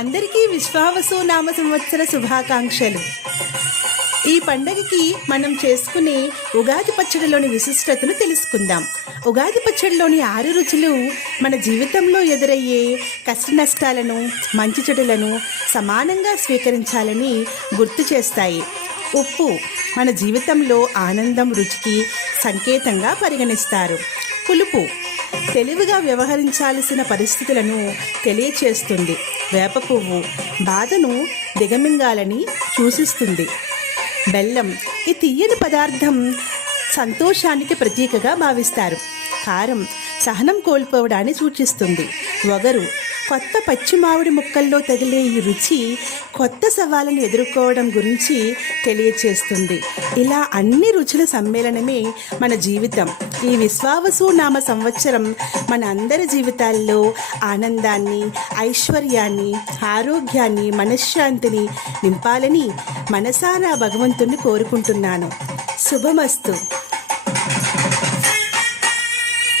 అందరికీ విశ్వావసు నామ సంవత్సర శుభాకాంక్షలు. ఈ పండగకి మనం చేసుకునే ఉగాది పచ్చడిలోని విశిష్టతను తెలుసుకుందాం. ఉగాది పచ్చడిలోని 6 రుచులు మన జీవితంలో ఎదురయ్యే కష్ట నష్టాలను, మంచి చెడులను సమానంగా స్వీకరించాలని గుర్తు చేస్తాయి. ఉప్పు మన జీవితంలో ఆనందం, రుచికి సంకేతంగా పరిగణిస్తారు. పులుపు తెలివిగా వ్యవహరించాల్సిన పరిస్థితులను తెలియచేస్తుంది. వేప పువ్వు బాధను దిగమింగాలని సూచిస్తుంది. బెల్లం ఈ తీయని పదార్థం సంతోషానికి ప్రతీకగా భావిస్తారు. కారం సహనం కోల్పోవడాన్ని సూచిస్తుంది. వగరు కొత్త పచ్చి మామిడి ముక్కల్లో తగిలే ఈ రుచి కొత్త సవాళ్ళను ఎదుర్కోవడం గురించి తెలియచేస్తుంది. ఇలా అన్ని రుచుల సమ్మేళనమే మన జీవితం. ఈ విశ్వావసు నామ సంవత్సరం మన అందరి జీవితాల్లో ఆనందాన్ని, ఐశ్వర్యాన్ని, ఆరోగ్యాన్ని, మనశ్శాంతిని నింపాలని మనసారా భగవంతుని కోరుకుంటున్నాను. శుభమస్తు.